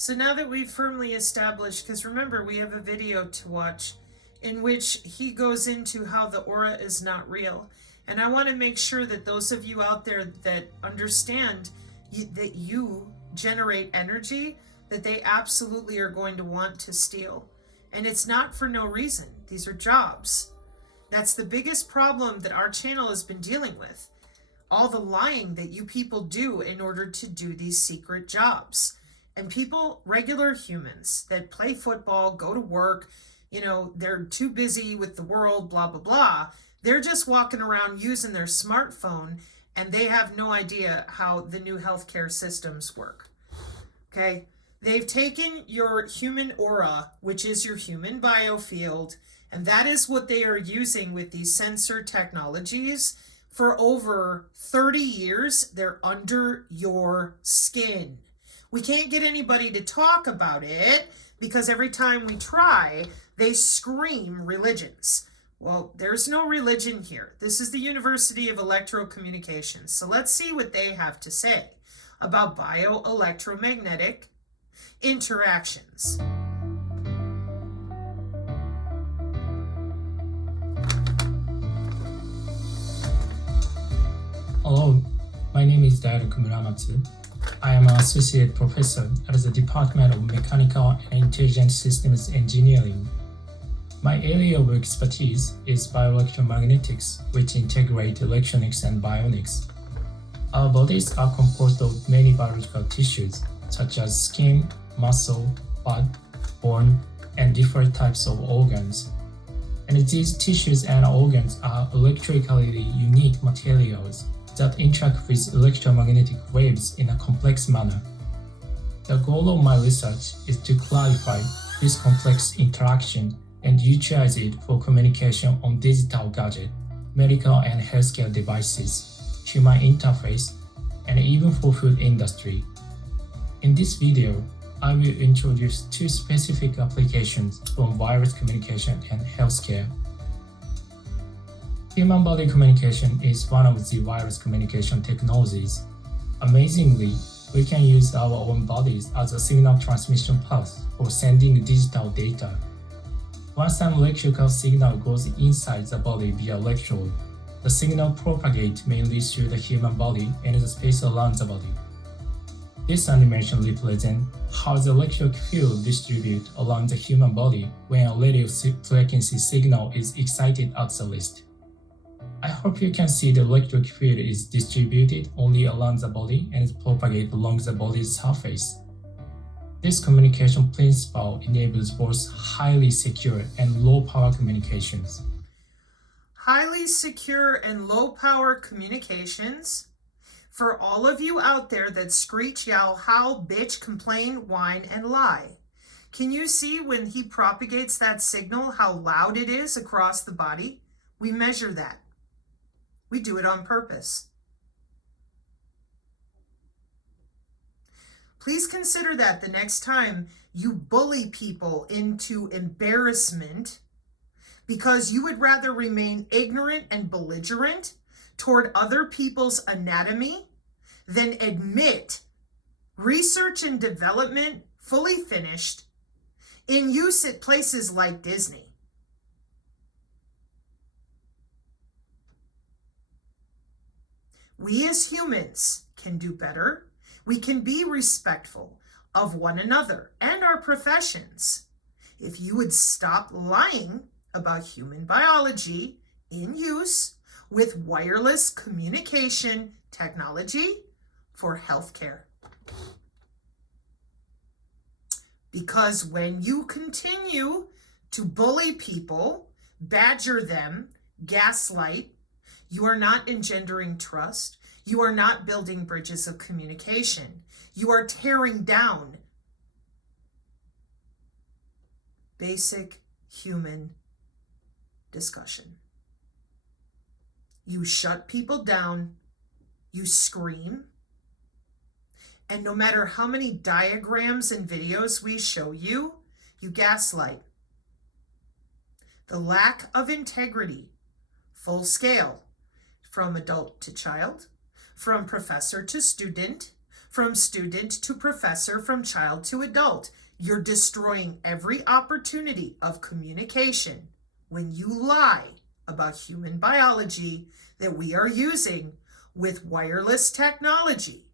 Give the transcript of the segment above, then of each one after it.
So now that we've firmly established, because remember, we have a video to watch in which he goes into how the aura is not real. And I want to make sure that those of you out there that understand that you generate energy, that they absolutely are going to want to steal. And it's not for no reason. These are jobs. That's the biggest problem that our channel has been dealing with. All the lying that you people do in order to do these secret jobs. And people, regular humans that play football, go to work, they're too busy with the world, blah, blah, blah. They're just walking around using their smartphone and they have no idea how the new healthcare systems work. Okay? They've taken your human aura, which is your human biofield, and that is what they are using with these sensor technologies. For over 30 years, they're under your skin. We can't get anybody to talk about it because every time we try, they scream religions. Well, there's no religion here. This is the University of Electrocommunications. So let's see what they have to say about bioelectromagnetic interactions. Hello, my name is Dairo Kumuramatsu. I am an associate professor at the Department of Mechanical and Intelligent Systems Engineering. My area of expertise is bioelectromagnetics, which integrate electronics and bionics. Our bodies are composed of many biological tissues, such as skin, muscle, blood, bone, and different types of organs. And these tissues and organs are electrically unique materials that interact with electromagnetic waves in a complex manner. The goal of my research is to clarify this complex interaction and utilize it for communication on digital gadgets, medical and healthcare devices, human interface, and even for food industry. In this video, I will introduce two specific applications from wireless communication and healthcare. Human body communication is one of the wireless communication technologies. Amazingly, we can use our own bodies as a signal transmission path for sending digital data. Once an electrical signal goes inside the body via electrode, the signal propagates mainly through the human body and the space around the body. This animation represents how the electric field distributes around the human body when a radio frequency signal is excited at the least. I hope you can see the electric field is distributed only around the body and propagates along the body's surface. This communication principle enables both highly secure and low-power communications. Highly secure and low-power communications. For all of you out there that screech, yell, howl, bitch, complain, whine, and lie, can you see when he propagates that signal how loud it is across the body? We measure that. We do it on purpose. Please consider that the next time you bully people into embarrassment because you would rather remain ignorant and belligerent toward other people's anatomy than admit research and development fully finished in use at places like Disney. We as humans can do better. We can be respectful of one another and our professions. If you would stop lying about human biology in use with wireless communication technology for healthcare. Because when you continue to bully people, badger them, gaslight, you are not engendering trust. You are not building bridges of communication. You are tearing down basic human discussion. You shut people down, you scream, and no matter how many diagrams and videos we show you, you gaslight. The lack of integrity, full scale, from adult to child, from professor to student, from student to professor, from child to adult. You're destroying every opportunity of communication when you lie about human biology that we are using with wireless technology.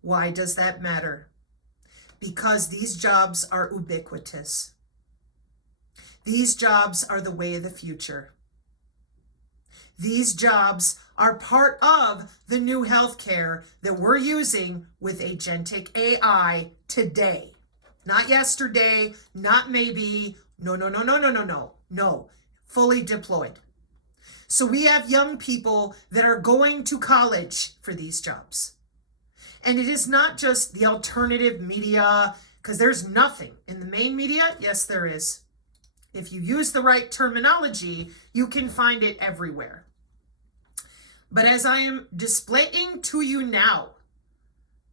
Why does that matter? Because these jobs are ubiquitous. These jobs are the way of the future. These jobs are part of the new healthcare that we're using with agentic AI today. Not yesterday, not maybe, no, fully deployed. So we have young people that are going to college for these jobs. And it is not just the alternative media, because there's nothing in the main media. Yes, there is. If you use the right terminology, you can find it everywhere. But as I am displaying to you now,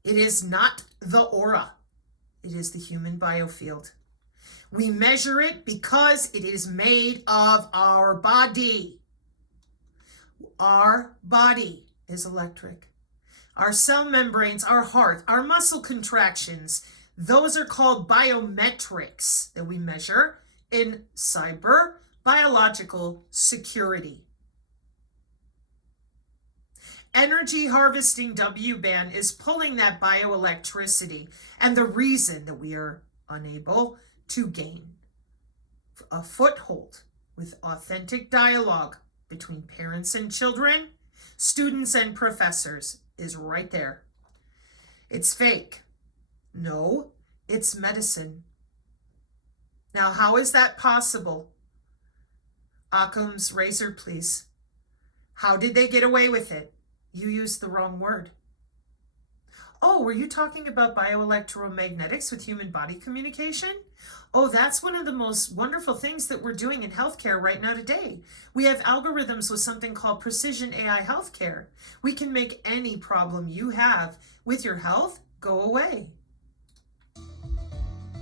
it is not the aura. It is the human biofield. We measure it because it is made of our body. Our body is electric. Our cell membranes, our heart, our muscle contractions, those are called biometrics that we measure in cyber biological security. Energy harvesting W-band is pulling that bioelectricity, and the reason that we are unable to gain a foothold with authentic dialogue between parents and children, students and professors is right there. It's fake. No, it's medicine. Now, how is that possible? Occam's razor, please. How did they get away with it? You used the wrong word. Oh, were you talking about bioelectromagnetics with human body communication? Oh, that's one of the most wonderful things that we're doing in healthcare right now today. We have algorithms with something called precision AI healthcare. We can make any problem you have with your health go away.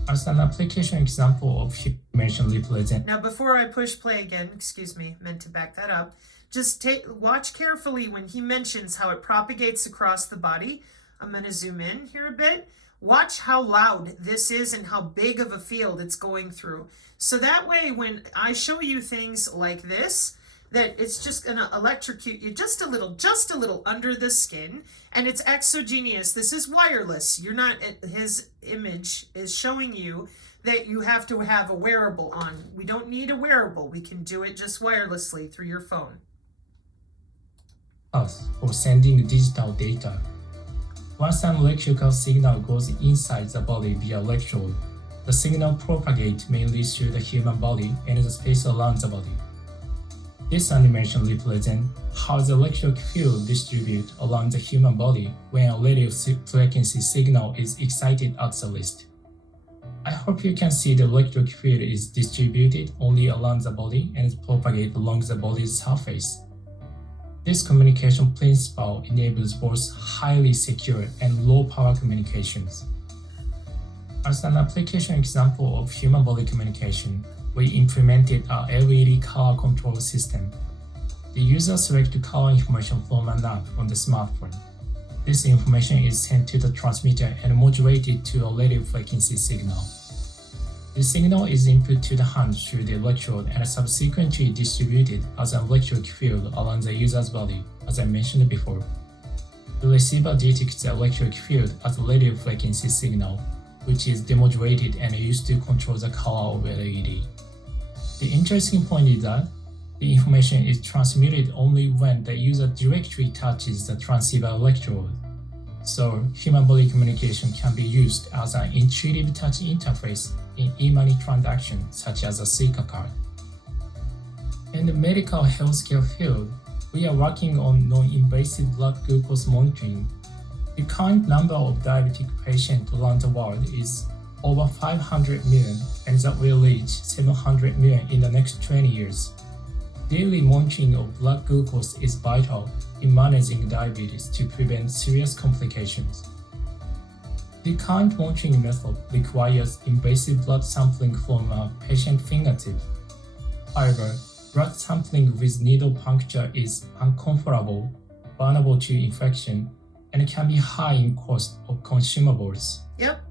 As an application example of information represent. Now, before I push play again, excuse me, meant to back that up. Just watch carefully when he mentions how it propagates across the body. I'm going to zoom in here a bit. Watch how loud this is and how big of a field it's going through. So that way, when I show you things like this, that it's just going to electrocute you just a little under the skin, and it's exogenous. This is wireless. You're not, his image is showing you that you have to have a wearable on. We don't need a wearable. We can do it just wirelessly through your phone. Us for sending digital data. Once an electrical signal goes inside the body via electrode, the signal propagates mainly through the human body and the space around the body. This animation represents how the electric field distributes along the human body when a radio frequency signal is excited at the wrist. I hope you can see the electric field is distributed only around the body and propagates along the body's surface. This communication principle enables both highly secure and low-power communications. As an application example of human body communication, we implemented a LED color control system. The user selects color information from an app on the smartphone. This information is sent to the transmitter and modulated to a radio frequency signal. The signal is input to the hand through the electrode and subsequently distributed as an electric field around the user's body, as I mentioned before. The receiver detects the electric field as a radio frequency signal, which is demodulated and used to control the color of LED. The interesting point is that the information is transmitted only when the user directly touches the transceiver electrode. So, human body communication can be used as an intuitive touch interface in e-money transactions such as a Suica card. In the medical healthcare field, we are working on non-invasive blood glucose monitoring. The current number of diabetic patients around the world is over 500 million, and that will reach 700 million in the next 20 years. Daily monitoring of blood glucose is vital in managing diabetes to prevent serious complications. The current monitoring method requires invasive blood sampling from a patient fingertip. However, blood sampling with needle puncture is uncomfortable, vulnerable to infection, and can be high in cost of consumables. Yep.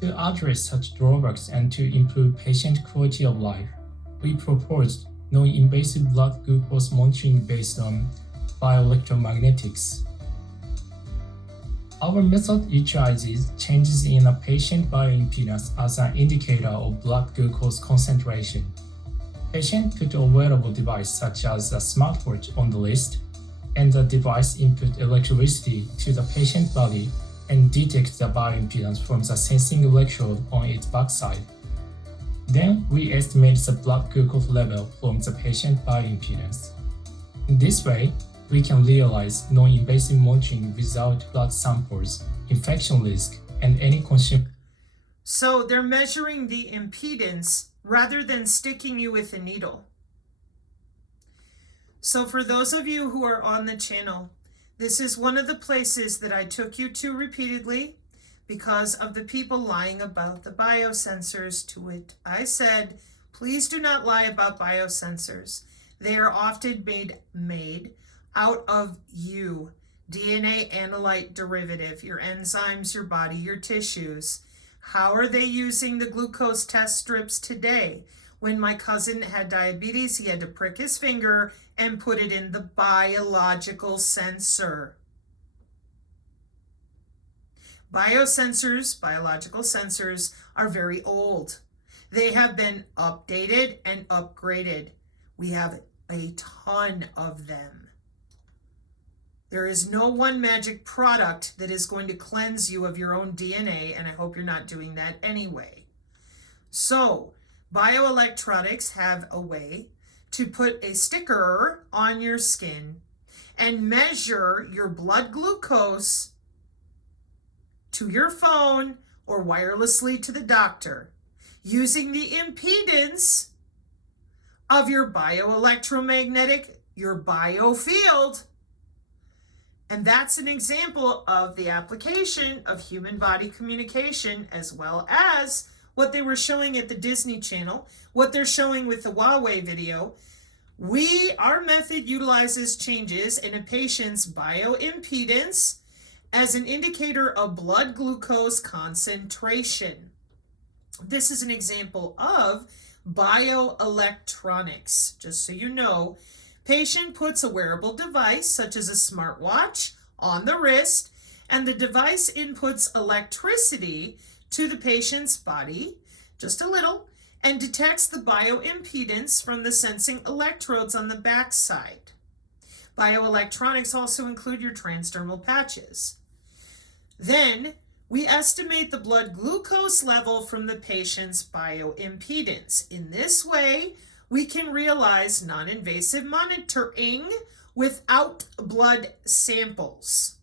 To address such drawbacks and to improve patient quality of life, we proposed non-invasive blood glucose monitoring based on bioelectromagnetics. Our method utilizes changes in a patient bioimpedance as an indicator of blood glucose concentration. Patient put a wearable device such as a smartwatch on the list, and the device input electricity to the patient body and detect the bioimpedance from the sensing electrode on its backside. Then we estimate the blood glucose level from the patient bioimpedance. In this way, we can realize non-invasive monitoring without blood samples, infection risk, and any consumer. So they're measuring the impedance rather than sticking you with a needle. So for those of you who are on the channel, this is one of the places that I took you to repeatedly because of the people lying about the biosensors. To it, I said, please do not lie about biosensors. They are often made out of you, DNA analyte derivative, your enzymes, your body, your tissues. How are they using the glucose test strips today? When my cousin had diabetes, he had to prick his finger and put it in the biological sensor. Biological sensors are very old. They have been updated and upgraded. We have a ton of them. There is no one magic product that is going to cleanse you of your own DNA, and I hope you're not doing that anyway. So, bioelectronics have a way to put a sticker on your skin and measure your blood glucose to your phone or wirelessly to the doctor using the impedance of your bioelectromagnetic, your biofield. And that's an example of the application of human body communication, as well as what they were showing at the Disney Channel, what they're showing with the Huawei video. Our method utilizes changes in a patient's bioimpedance as an indicator of blood glucose concentration. This is an example of bioelectronics. Just so you know, patient puts a wearable device, such as a smartwatch, on the wrist, and the device inputs electricity to the patient's body, just a little, and detects the bioimpedance from the sensing electrodes on the backside. Bioelectronics also include your transdermal patches. Then, we estimate the blood glucose level from the patient's bioimpedance. In this way, we can realize non-invasive monitoring without blood samples.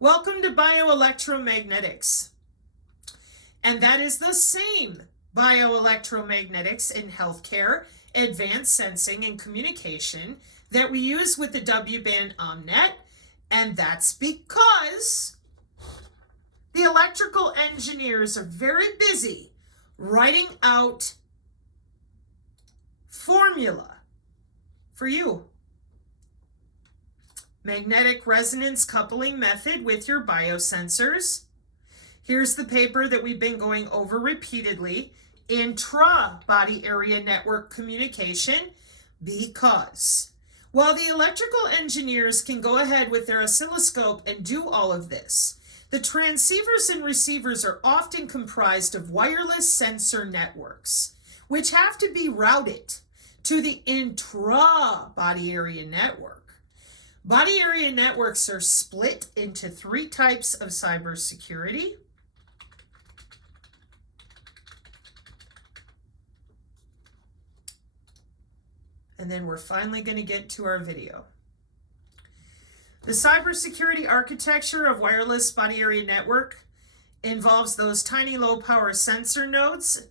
Welcome to bioelectromagnetics. And that is the same bioelectromagnetics in healthcare, advanced sensing, and communication that we use with the W-band Omnet. And that's because the electrical engineers are very busy writing out formula for you. Magnetic resonance coupling method with your biosensors. Here's the paper that we've been going over repeatedly. Intra-body area network communication, because while the electrical engineers can go ahead with their oscilloscope and do all of this, the transceivers and receivers are often comprised of wireless sensor networks, which have to be routed to the intra-body area network. Body area networks are split into 3 types of cybersecurity. And then we're finally going to get to our video. The cybersecurity architecture of wireless body area network involves those tiny low power sensor nodes,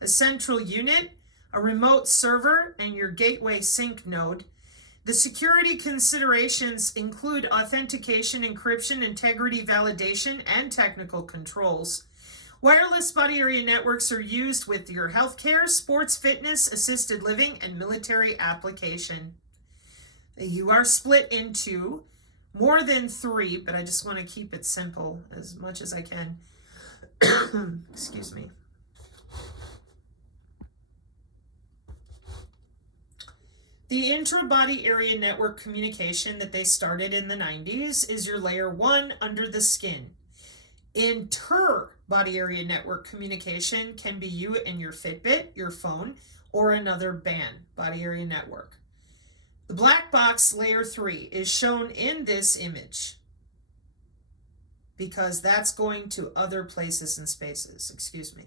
a central unit, a remote server, and your gateway sync node. The security considerations include authentication, encryption, integrity, validation, and technical controls. Wireless body area networks are used with your healthcare, sports, fitness, assisted living, and military application. You are split into more than 3, but I just want to keep it simple as much as I can. Excuse me. The intra-body area network communication that they started in the 90s is your layer 1 under the skin. Inter-body area network communication can be you and your Fitbit, your phone, or another band, body area network. The black box layer 3 is shown in this image because that's going to other places and spaces. Excuse me.